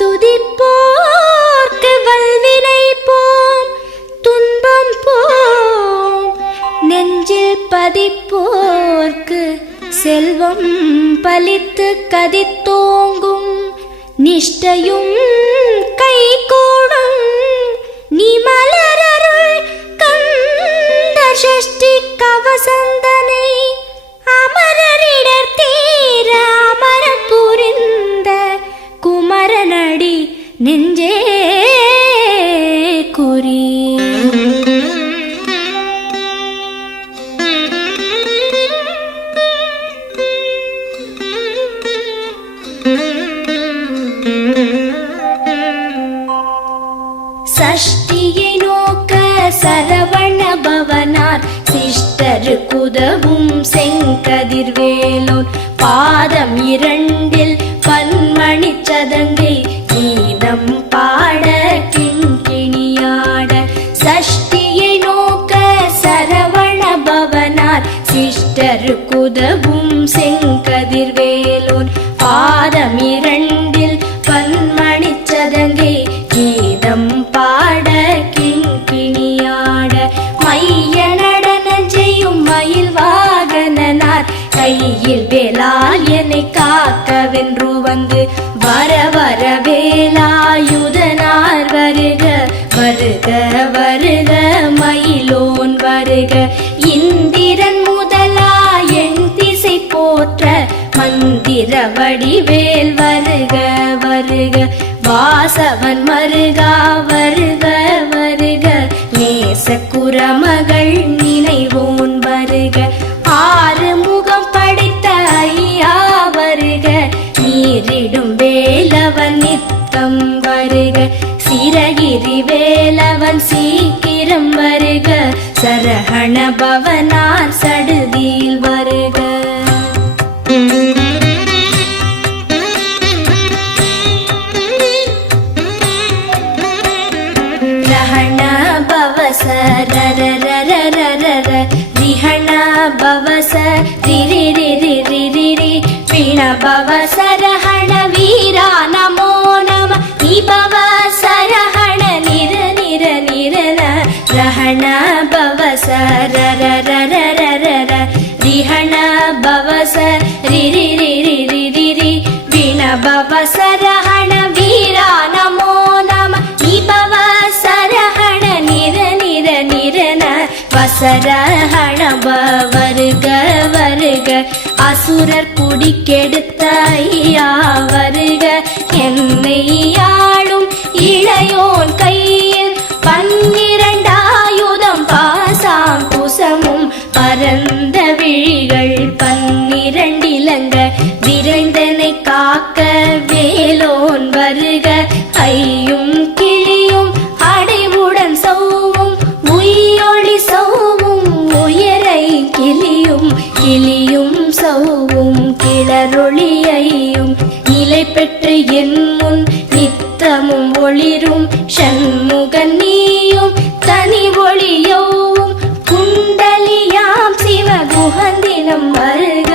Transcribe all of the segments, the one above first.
துதிப்போர்க்கு வல்வினை போம், துன்பம் போம். நெஞ்சில் பதிப்போர்க்கு செல்வம் பலித்து கதித்தோங்கும். நிஷ்டையும் கைகூடும் நீ மலரருள் கந்த சஷ்டி கவசந்தனை. அமரரிடர் தீர அமரம் புரிந்த குமரனடி நெஞ்சே குறி. சஷ்டியை நோக்க சரவண பவனார் சிஷ்டரு குதவும் செங்கதிர்வேலோன். பாதம் இரண்டில் பன்மணி சதங்கை கீதம் பாட கிண்கிணியாட. சஷ்டியை நோக்க சரவண பவனார் சிஷ்டரு குதவும் செங்கதிர்வேலோன். பாதம் இரண்டில் பன்மணி சதங்கை கீதம் பாட கிண்கிணியாட. மைய நடன செய்யும் மயில் வாகனனார் கையில் வேலால் என்னை காக்கவென்று வந்து. வர வர வேலாயுதனார் வருக வருக வருக மயிலோன் வருக. இந்திரன் முதலா என் திசை போற்ற மந்திர வடிவேல் வருக வருக. வாசவன் மருகா வருக வருக. நேச குரமகள் நினைவோன் வருக. ஆறு முகம் படைத்த ஐயா வருக. நீரிடும் வேலவன் நித்தம் வருக. சிரகிரி வேலவன் சீக்கிரம் வருக. சரஹண பவனார் சடுதியில் வருக. ரிஹண பவச ரிரி ரிரி ரிரி ரி. பிண பவச ரஹண வீரா நமோ நம. நிபவ சரஹண நிர நிர நிரன. ரஹண பவச ரர ரர ரர ர. ரிஹண பவச ரிரி ரிரி ரிரி ரி. பிண பவச ரஹண வீரா நமோ நம. நிபவ சரஹண நிர நிர நிரன. வசரஹண வருக வருக. அசுரர் குடிக்கெடுத்த ஐயா வருக. என்னை ஆளும் இளையோன் கையில் பன்னிரண்டாயுதம் பாசாம் குசமும் பரந்த விழிகள் பன்னிரண்டிலங்க. விரைந்தனை காக்க வேலோன் வருக. ஐயும் கிளியும் அடைவுடன் சௌவும் உயிரொளி சௌவும் உயரை கிளியும் கிளியும் சௌவும் கிளரொளியையும் நிலை பெற்று என் முன் நித்தமும் ஒளிரும். ஷண்முகன் நீயும் தனி ஒளியோவும் குண்டலியாம் சிவ குஹந்தினம் வருக.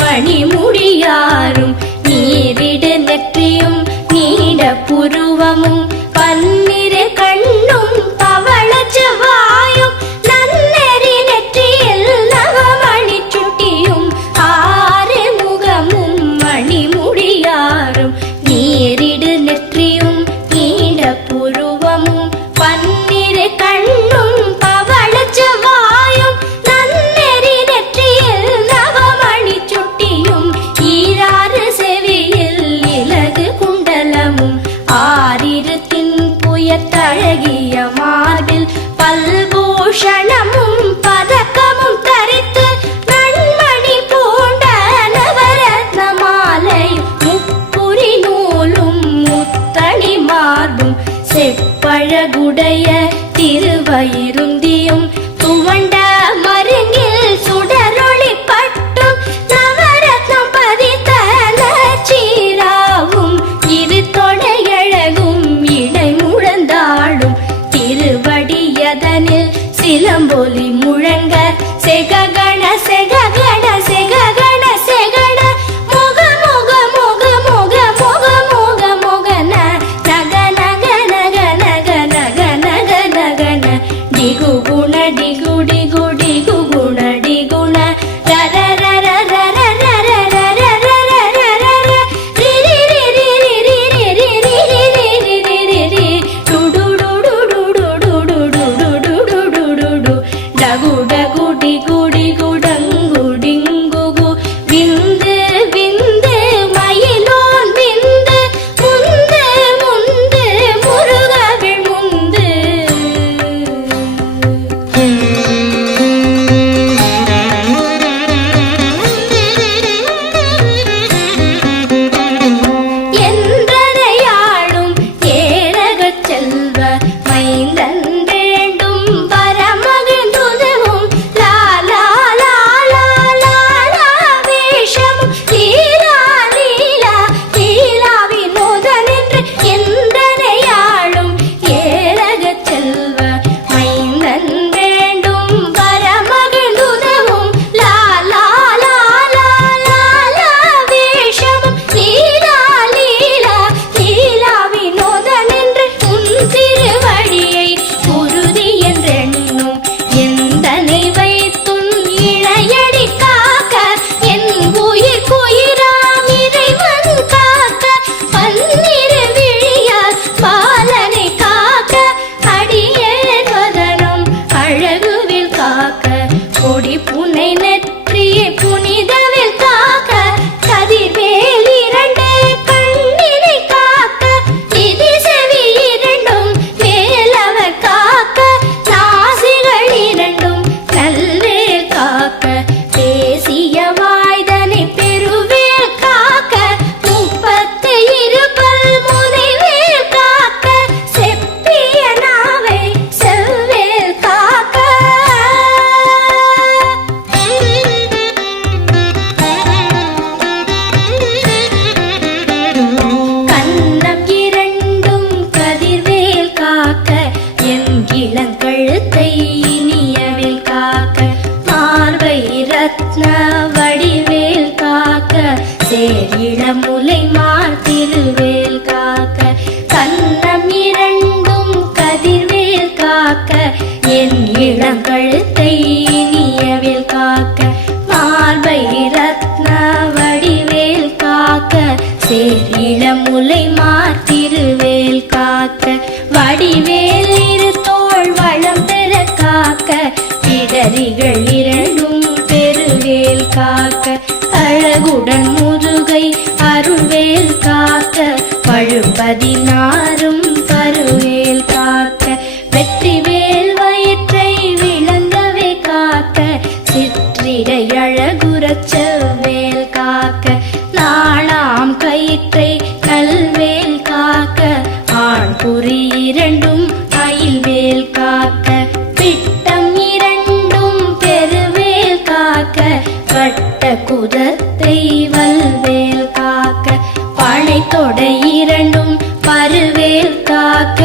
மணிமுடியாரும் நீரிடு நெற்றியும் நீட புருவமும் பன்னிரு கண்ணும் பவள செவ்வாயும் நன்னெறி நெற்றியில் நவமணி சுட்டியும். ஆறு முகமும் மணிமுடியாரும் நீரிடு நெற்றியும் நீட புருவமும் பன்னிரு கண்ணும் பவள செவ்வாயும் நன்னெறி நெற்றியில் நவமணி சுட்டியும். ஈராறு செவியில் இலகு குண்டலமும் ஆறிரு தின்புயத்தழகிய மார்பில் பல்பூஷணமும் பதக்கமும் தரித்து நன்மணி பூண்ட நவரத்ன மாலை முப்புரி நூலும் முத்தணி மார்பும் செப்பழகுடைய திருவயிருந்தியும் துவண்ட மருங்கில் சுடரொளி பட்டும் நவரத்னம் பதித்த நச்சீராவும் இரு தொடையழகும் இடை முழந்தாடும் திருவடிய நாரும் பருவேல் காக்க வெற்றிவேல் வயிற்றை விளங்கவே காக்க சிற்றிடை அழகுறச் செவ்வேல் காக்க நாணாம் கயிற்றை நல்வேல் காக்க ஆண் குறி இரண்டும் அயில்வேல் காக்க பிட்டம் இரண்டும் பெருவேல் காக்க வட்ட குதத்தை வல்வேல் காக்க பனை தொடை இரண்டும் பருவேல் காக்க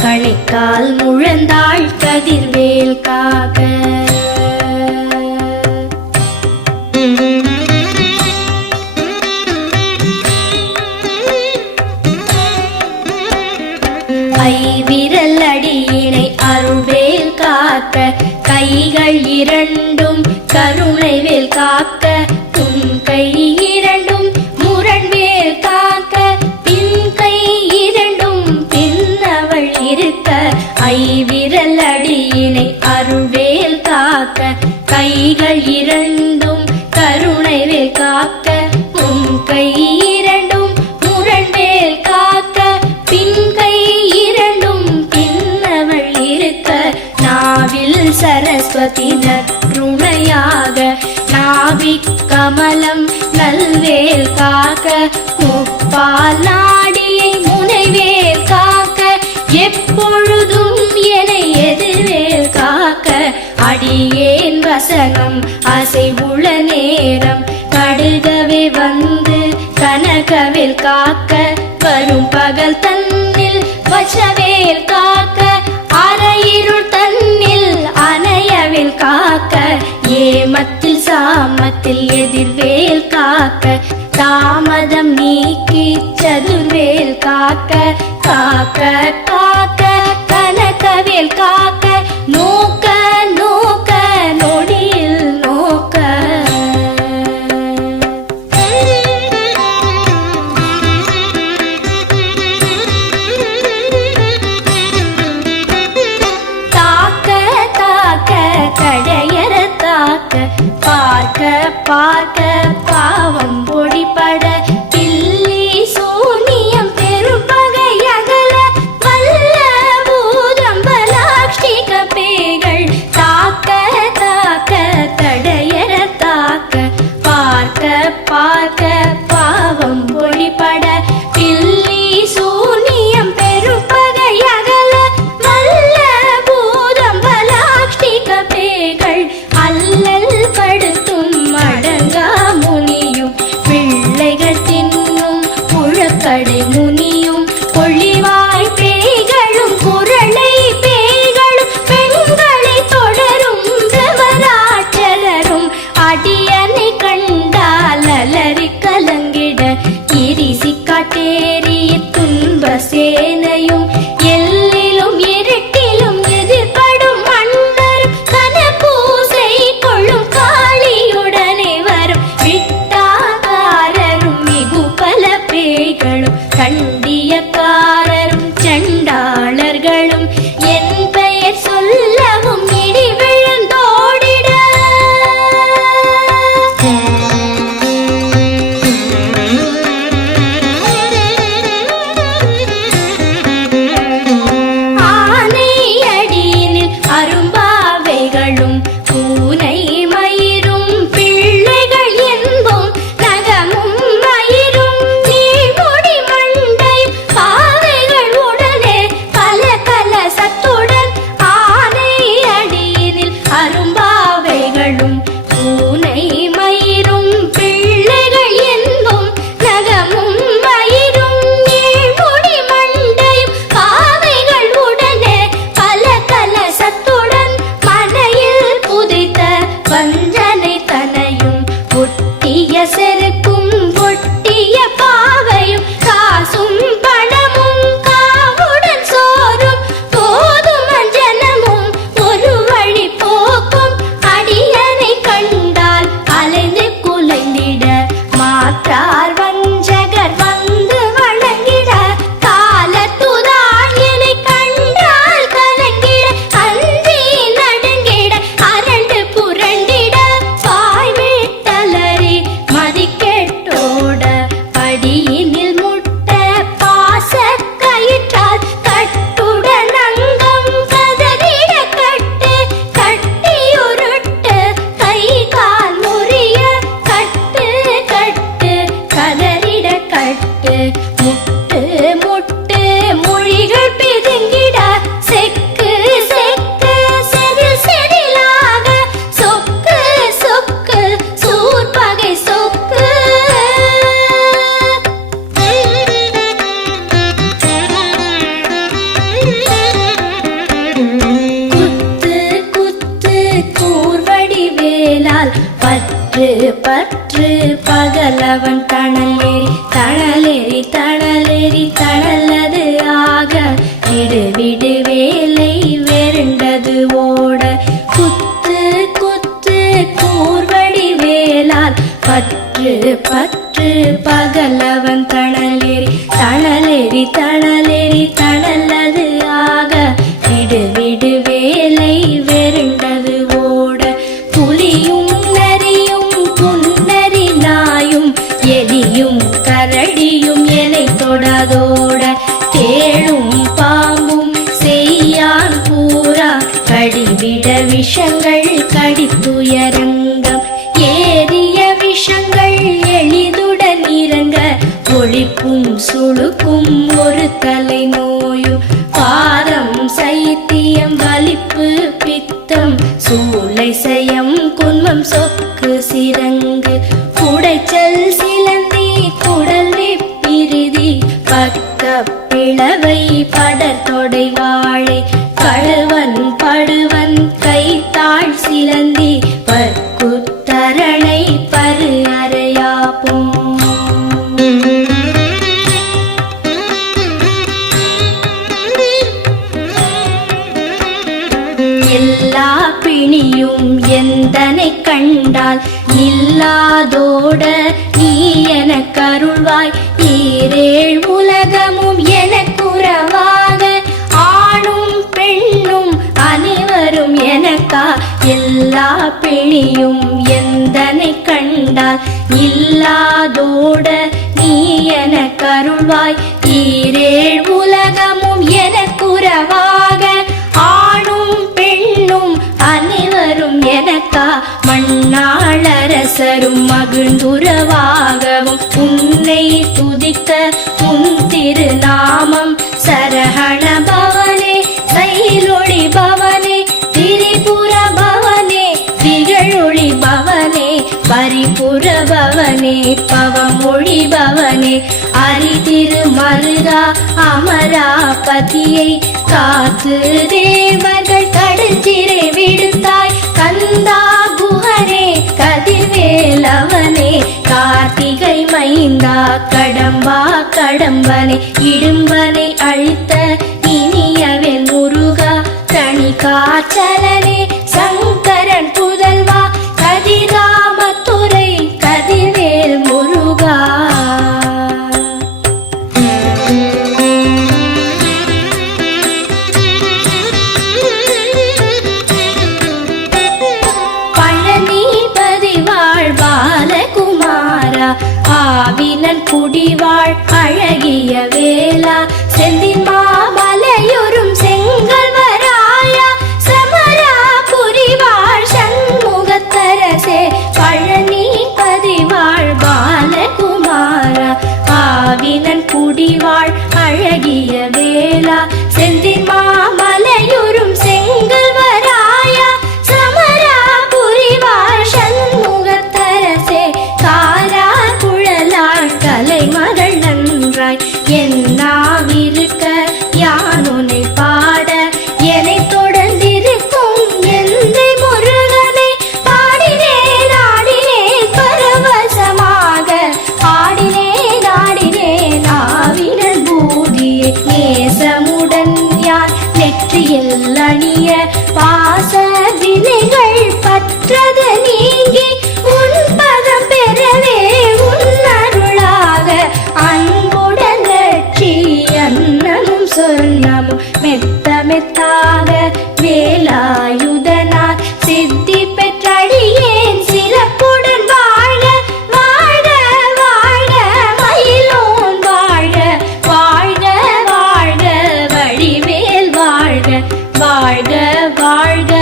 கணைக்கால் முழந்தாள் கதிர்வேல் காக்க ஐவிரல் அடியினை அருள்வேல் காக்க கைகள் இரண்டும் கருணைவேல் காக்க உன் கை இரண்டும் முரண்வேல் காக்க பின் கை இரண்டும் பின்னவள் இருக்க ஐவிரல் அடியினை அருள்வேல் காக்க கைகள் இரண்டும் கருணைவேல் காக்க உன் கை இரண்டும் முரண்வேல் காக்க பின் கை இரண்டும் பின்னவள் இருக்க நாவில் சரஸ்வதி நற்றுணையாக நாவிக் கமலம் நல்வேல் காக்க முப்பால் நாடியை முனைவேல் காக்க எப்பொழுதும் என எதிர்வேல் காக்க அடியேன் வசனம் அசைவுள நேரம் கடுகவே வந்து கனகவேல் காக்க வரும் பகல் தன்னில் வசவேல் காக்க அரையிருள் தன்னில் அணையவேல் காக்க ஏமத்தில் சாமத்தில் எதிர்வேல் காக்க தாமதம் நீக்கி சதுர்வேல் காக்க காக்க காக்க கனகவேல் காக்க நோக்க நோக்க நொடியில் நோக்க தாக்க தாக்க கடையற தாக்க பார்க்க பார்க்க பாவம் பொடிபட பில்லி சூனியம் பெரும் பகை அகல வல்ல பற்று பற்று பகலவன் தணலேறி தணலேறி தணலேறி தணலது ஆக விடு விடு வேலை வெருண்டது ஓட குத்து குத்து கூர்வடி வேளால் பற்று பற்று பகலவன் தணலேறி தணலேறி தணலேறி தணலது ஆக விடு விடு வேலை வெருண்டது ஓட புலியும் நரியும் புன்னரி நாயும் எலியும் கரடியும் எனை தொடாதோட தேளும் பாம்பும் செய்யான் பூரா கடிவிட விஷங்கள் கடித்துயரங்கம் ஏறிய விஷங்கள் எளிதுடன் இறங்க ஒழிப்பும் சுழுக்கும் ஒரு தலை நோயும் பாரம் சைத்தியம் வலிப்பு பித்தம் சூளை சயம் குன்மம் சொக்கு சிரங்கு குடைச்சல் சிலந்தி குடல் பிரிதி பக்க பிளவை படத்தொடை வாழை கழுவன் படுவன் கைத்தாள் சிலந்தி பற்குத்தரணை பரு அறையாப்பும் எல்லா பிணியும் எந்தனை கண்டால் இல்லாதோட நீ எனக் கருள்வாய் ஈரேழ் உலகமும் எனக்குறவாக ஆணும் பெண்ணும் அனைவரும் எனக்கா எல்லா பிணியும் எந்தனை கண்டால் இல்லாதோட நீ எனக் கருள்வாய் ஈரேழ் உலகமும் எனக்குறவாக ஆணும் பெண்ணும் அனைவரும் எனக்கா மண்ணாளரசரும் மகிழ்ந்துறவாகவும் உன்னை துதிக்க உன் திருநாமம் சரஹண பவனே சைலொளி பவனே திரிபுர பவனே திகழொளி பவனே பரிபுர பவனே பவமொழி பவனே அரிதிரு மருகா அமராபதியை காத்து தேவர்கள் கடுஞ்சிறை விடுத்தாய் கந்தா குஹனே கதிர்வேலவனே கார்த்திகை மைந்தா கடம்பா கடம்பனை இடும்பனை அழித்த இனியவன் முருகா தனி காச்சலனே சங்கரன் புதல்வா கதிராமத்துறை கதிர்வேல் முருகா ஆவினன் குடிவாழ் அழகிய வேளா செந்தின் மாமலையொரும் செங்கல்வராயா சமரா புரிவாழ் சண்முகத்தரசே பழனி பதிவாழ் பாலகுமாரா ஆவினன் குடிவாழ் அழகிய வேளா செந்தின் மாமலையொரும் செங்கல்வராயா சமரா புரிவாழ் சண்முகத்தரசே காரா கலைமகள் நன்றாய் என்னாவிருக்க யானுனை பாட என்னை தொடர்ந்திருக்கும் எந்தை முருகனை பாடினேன் ஆடினேன் பரவசமாக ஆடினேன் ஆடினேன் ஆவினன் பூதியை நேசமுடன் யான் நெற்றியில் அணிய பாச வினைகள் பற்றது நீங்கி உன் பதம் பெறவே அன்புடன் லட்சி அன்னமும் சொன்னமும் மெத்த மெத்தாக வேலாயுதனார் சித்தி பெற்றடியேன் சிறப்புடன் வாழ வாழ வாழ மயிலோன் வாழ வாழ்க வாழ்க வடிவேல் வாழ்க வாழ்க வாழ்க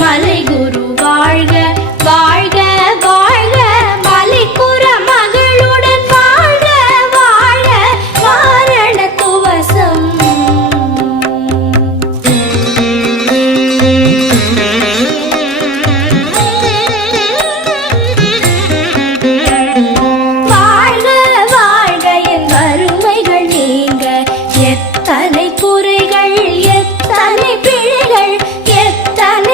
மலைகுரு வாழ்க வாழ்க வாழ்க மலைக்குற மகளுடன் வாழ்க வாழ வாரண துவசம் வாழ்க வாழ்க என் வறுமைகள் நீங்க எத்தனை குறைகள் எத்தனை பிழைகள் எத்தனை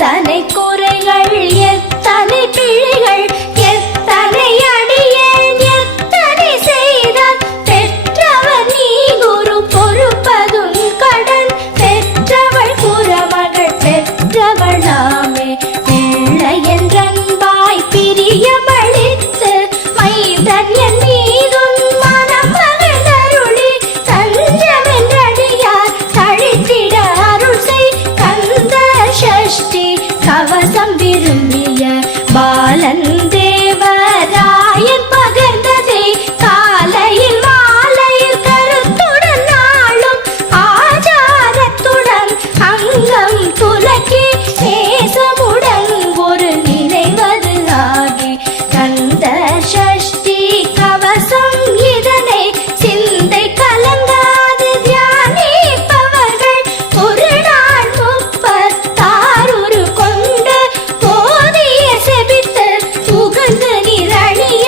எத்தனை குறைகள் எத்தனை பிழைகள் எத்தனை அடியேன் எத்தனை செய்தால் பெற்றவர் நீ குரு பொறுப்பதும் கடன் பெற்றவள் குறமகள் பெற்றவள் நாமே பிள்ளை என்றன்பாய் பிரியமளித்து மைந்தன் என் மீதும் மனம் மகிழ்ந்தருளி தஞ்சமென்றடியார் தழித்திட அருள் செய் கந்த சஷ்டி கவசம் விரும்பிய பாலன் தேவராயன் பகர்ந்ததே காலையில் மாலையில் கருத்துடன் நாளும் ஆச்சாரத்துடன் அங்கம் துலக்கி நேசமுடன் ஒரு நினைவது ஆகி கந்த சஷ்டி கவசம் இதனை சிந்தை கலங்காது தியானிப்பவர்கள் ஒரு நாள் 36 கொண்டு போதிய செபித்து புகழ்ந்து நிரணிய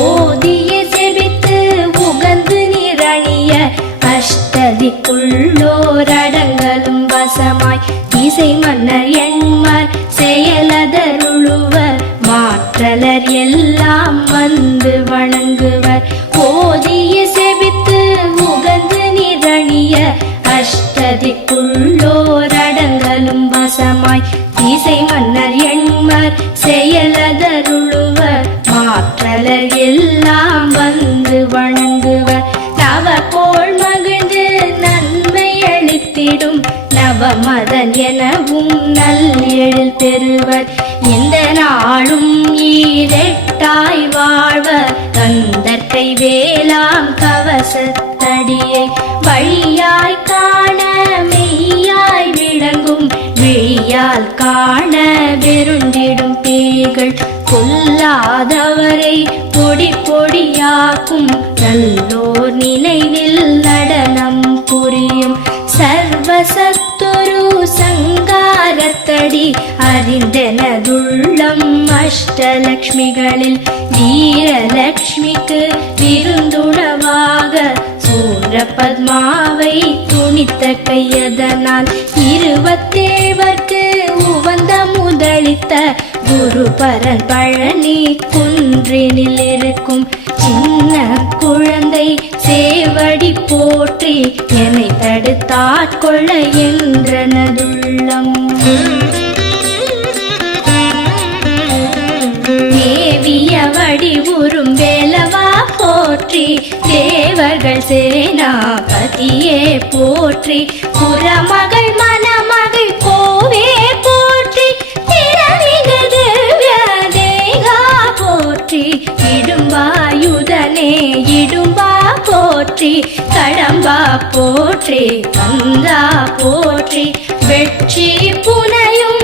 ஓதிய செபித்து உகந்து நிரணிய அஷ்டதிக்குள்ளோரடங்கலும் வசமாய் இசை மன்னர் எண்மர் செயலதருளுவர் மாற்றலர் எல்லாம் வந்து வணங்குவர் ஓதிய செபித்து உகந்து நிரணிய அஷ்டதிக்குள்ளோரடங்கலும் வசமாய் இசை மன்னர் எண்மர் செயலதருளுவர் மாற்றலர் எல்லாம் வந்து வணங்குவர் நவகோள் மகிழ்ந்து நன்மை அளித்திடும் நவமதன் எனவும் நல் எழில் பெறுவர் எந்த நாளும் ஈரெட்டாய் வாழ்வர் கந்தற்கை வேளாம் கவசத்தடியை வழியாய் காண மெய்யாய் விளங்கும் விழியால் காண வெருண்டிடும் பேய்கள் கொல்லாதவரை பொடி பொடியாக்கும் நல்லோர் நினைவில் நடனம் புரியும் சர்வசத்துரு சங்காரத்தடி அறிந்தனதுள்ளம் அஷ்டலக்ஷ்மிகளில் வீரலக்ஷ்மிக்கு விருந்துணவாக சூரபத்மாவை துணித்த கையதனால் 27 உவந்த முதலித்த குருபரன் பழனி குன்றினில் இருக்கும் சின்ன குழந்தை சேவடி போற்றி என்னை தடுத்தாட்கொள்ள என்றனதுள்ளம் தேவிய வடிவுறும் வேலவா போற்றி தேவர்கள் சேனாபதியே போற்றி புறமகள் மணமகள் கோவே போற்றி திறமிகு திவ்ய தேகா போற்றி இடும்பாயுதனே இடும்பா போற்றி கடம்பா போற்றி கந்தா போற்றி வெற்றி புனையும்